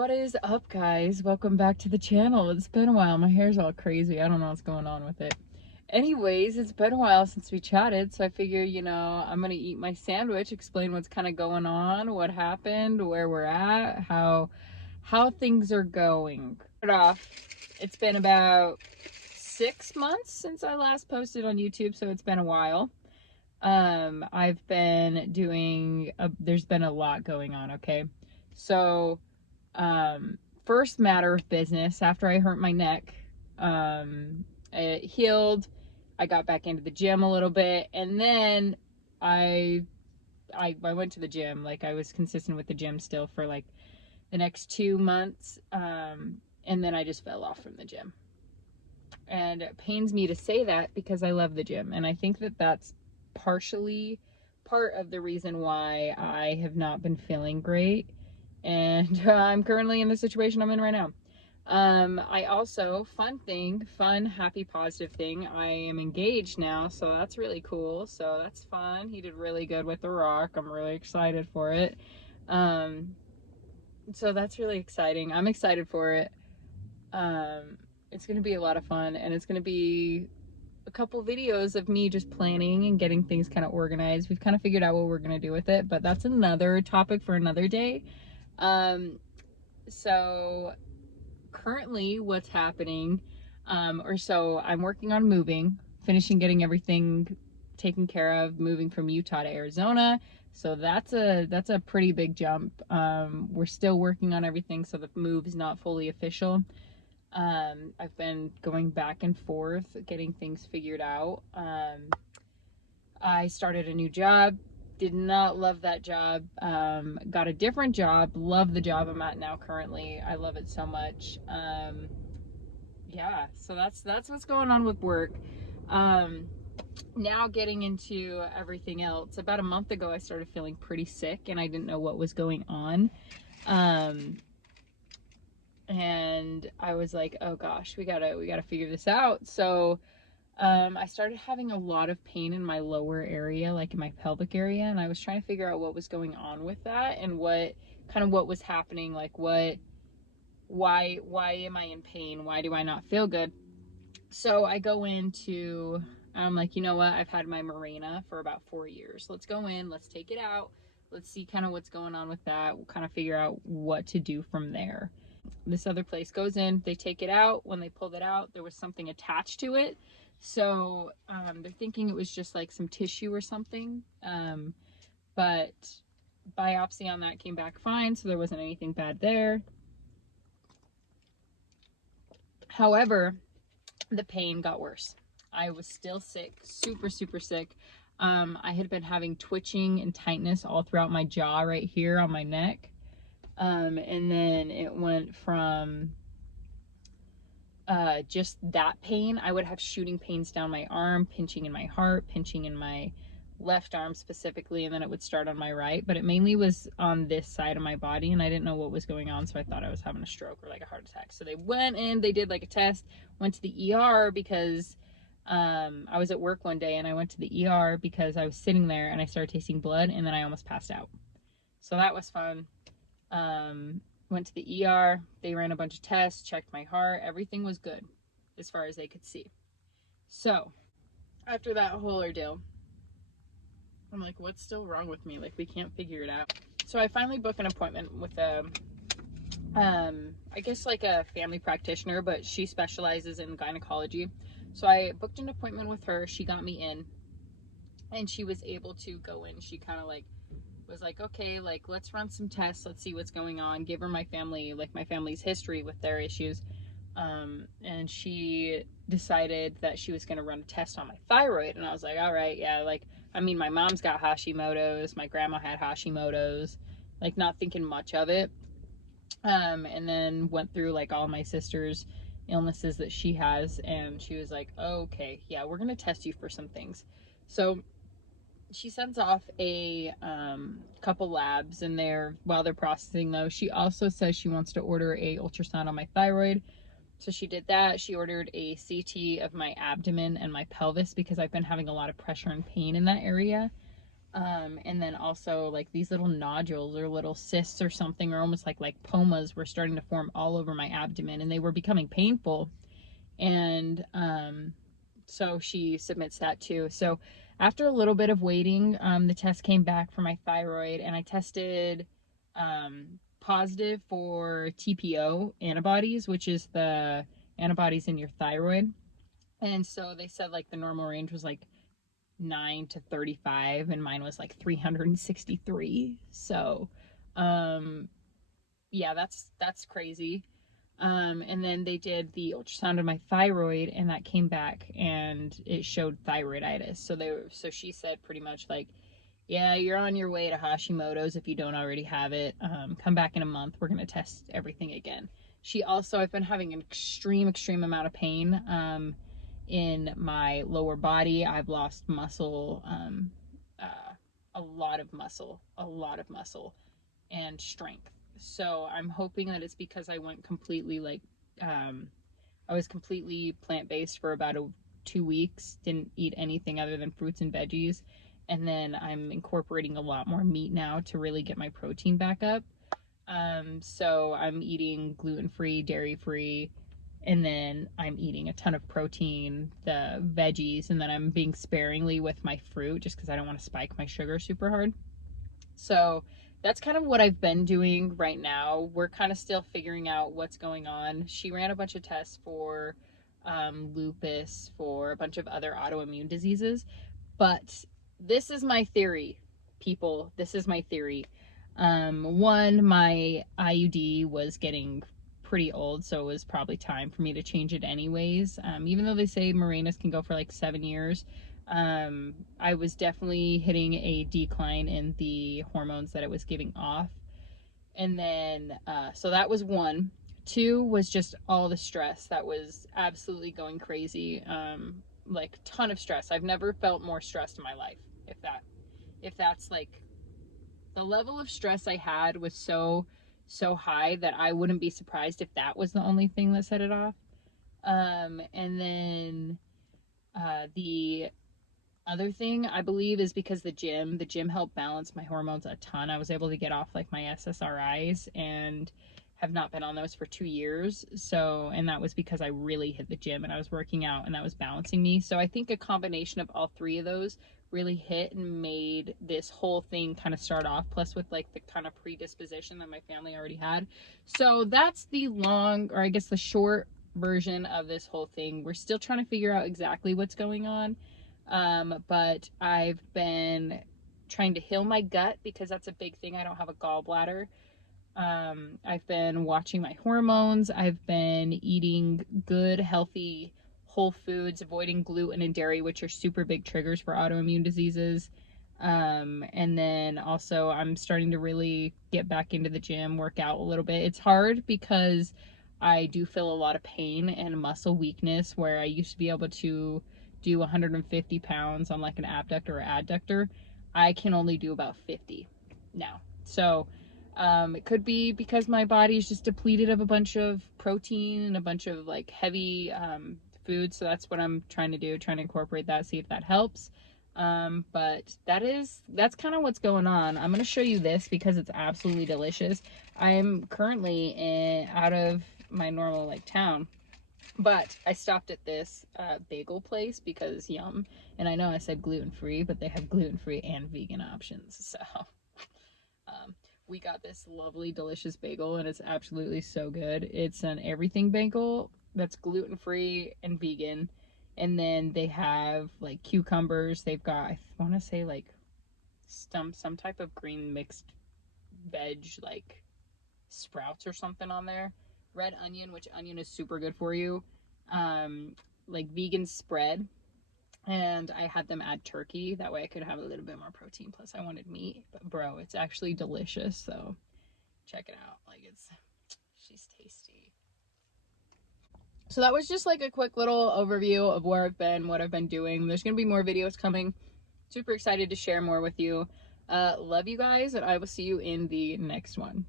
What is up, guys? Welcome back to the channel. It's been a while. My hair's all crazy. I don't know what's going on with it. Anyways, it's been a while since we chatted, so I figure, I'm gonna eat my sandwich, explain what's kind of going on, what happened, where we're at, how things are going. Start off, it's been about 6 months since I last posted on YouTube, so it's been a while. I've been doing there's been a lot going on, okay? So first matter of business, after I hurt my neck, it healed. I got back into the gym a little bit, and then I went to the gym. Like, I was consistent with the gym still for like the next 2 months, and then I just fell off from the gym. And it pains me to say that because I love the gym, and I think that that's partially part of the reason why I have not been feeling great, and I'm currently in the situation I'm in right now. I also, fun, happy, positive thing, I am engaged now, so that's really cool. So that's fun. He did really good with the rock. I'm really excited for it. So that's really exciting. I'm excited for it. It's gonna be a lot of fun, and it's gonna be a couple videos of me just planning and getting things kind of organized. We've kind of figured out what we're gonna do with it, but that's another topic for another day. So currently what's happening, so I'm working on moving, finishing getting everything taken care of, moving from Utah to Arizona. So that's a pretty big jump. We're still working on everything, so the move is not fully official. I've been going back and forth, getting things figured out. I started a new job, did not love that job. Got a different job, love the job I'm at now currently. I love it so much. Yeah, so that's what's going on with work. Now getting into everything else. About a month ago, I started feeling pretty sick, and I didn't know what was going on. And I was like, oh gosh, we gotta figure this out. So I started having a lot of pain in my lower area, like in my pelvic area, and I was trying to figure out what was going on with that, and what was happening, like why am I in pain? Why do I not feel good? So I go into, I'm like, you know what, I've had my Mirena for about 4 years. Let's go in, let's take it out, let's see kind of what's going on with that. We'll kind of figure out what to do from there. This other place goes in, they take it out. When they pulled it out, there was something attached to it. So they're thinking it was just like some tissue or something. But biopsy on that came back fine, so there wasn't anything bad there. However, the pain got worse. I was still sick, super sick. I had been having twitching and tightness all throughout my jaw right here on my neck. And then it went from just that pain. I would have shooting pains down my arm, pinching in my heart, pinching in my left arm specifically, and then it would start on my right, but it mainly was on this side of my body, and I didn't know what was going on, so I thought I was having a stroke or like a heart attack. So they went in, they did like a test, went to the ER because I was at work one day, and I went to the ER because I was sitting there and I started tasting blood, and then I almost passed out. So that was fun. Went to the ER, they ran a bunch of tests, checked my heart, everything was good as far as they could see. So after that whole ordeal, I'm like, what's still wrong with me? Like, we can't figure it out. So I finally booked an appointment with I guess like a family practitioner, but she specializes in gynecology. So I booked an appointment with her. She got me in, and she was able to go in. She kind of like was like, okay, like, let's run some tests, let's see what's going on, give her my family's history with their issues. And she decided that she was going to run a test on my thyroid, and I was like, all right, yeah, like, I mean, my mom's got Hashimoto's, my grandma had Hashimoto's, like, not thinking much of it. And then went through like all my sister's illnesses that she has, and she was like, okay, yeah, we're gonna test you for some things. So she sends off a couple labs, and while they're processing those, she also says she wants to order a ultrasound on my thyroid. So she did that. She ordered a CT of my abdomen and my pelvis because I've been having a lot of pressure and pain in that area. And then also like these little nodules or little cysts or something, or almost like pomas, were starting to form all over my abdomen, and they were becoming painful. And so she submits that too. So after a little bit of waiting, the test came back for my thyroid, and I tested positive for TPO antibodies, which is the antibodies in your thyroid. And so they said like the normal range was like 9 to 35, and mine was like 363. So yeah, that's crazy. And then they did the ultrasound of my thyroid, and that came back and it showed thyroiditis. So she said pretty much like, yeah, you're on your way to Hashimoto's if you don't already have it. Come back in a month. We're going to test everything again. I've been having an extreme amount of pain in my lower body. I've lost muscle, a lot of muscle and strength. So I'm hoping that it's because I went completely I was completely plant-based for about 2 weeks, didn't eat anything other than fruits and veggies. And then I'm incorporating a lot more meat now to really get my protein back up. So I'm eating gluten-free, dairy-free, and then I'm eating a ton of protein, the veggies, and then I'm being sparingly with my fruit just because I don't want to spike my sugar super hard. So that's kind of what I've been doing right now. We're kind of still figuring out what's going on. She ran a bunch of tests for lupus, for a bunch of other autoimmune diseases, but this is my theory, people. This is my theory. One, my IUD was getting pretty old, so it was probably time for me to change it anyways. Even though they say Mirenas can go for like 7 years, I was definitely hitting a decline in the hormones that it was giving off. And then, so that was one. Two was just all the stress that was absolutely going crazy. Like ton of stress. I've never felt more stressed in my life. If that's like, the level of stress I had was so high that I wouldn't be surprised if that was the only thing that set it off. And then the other thing I believe is because the gym helped balance my hormones a ton. I was able to get off like my SSRIs and have not been on those for 2 years. So, and that was because I really hit the gym and I was working out, and that was balancing me. So I think a combination of all three of those really hit and made this whole thing kind of start off, plus with like the kind of predisposition that my family already had. So that's the long, or I guess the short version of this whole thing. We're still trying to figure out exactly what's going on. But I've been trying to heal my gut because that's a big thing. I don't have a gallbladder. I've been watching my hormones. I've been eating good, healthy, whole foods, avoiding gluten and dairy, which are super big triggers for autoimmune diseases. And then also I'm starting to really get back into the gym, work out a little bit. It's hard because I do feel a lot of pain and muscle weakness, where I used to be able to do 150 pounds on like an abductor or adductor. I can only do about 50 now. So it could be because my body's just depleted of a bunch of protein and a bunch of like heavy food. So that's what I'm trying to do, trying to incorporate that, see if that helps. But that's kind of what's going on. I'm going to show you this because it's absolutely delicious. I'm currently out of my normal like town, but I stopped at this bagel place because yum. And I know I said gluten-free, but they have gluten-free and vegan options. So we got this lovely, delicious bagel, and it's absolutely so good. It's an everything bagel that's gluten-free and vegan. And then they have like cucumbers. They've got, I want to say like some type of green mixed veg, like sprouts or something on there. Red onion, which onion is super good for you. Like vegan spread. And I had them add turkey. That way I could have a little bit more protein. Plus I wanted meat. But bro, it's actually delicious. So check it out. Like she's tasty. So that was just like a quick little overview of where I've been, what I've been doing. There's going to be more videos coming. Super excited to share more with you. Love you guys, and I will see you in the next one.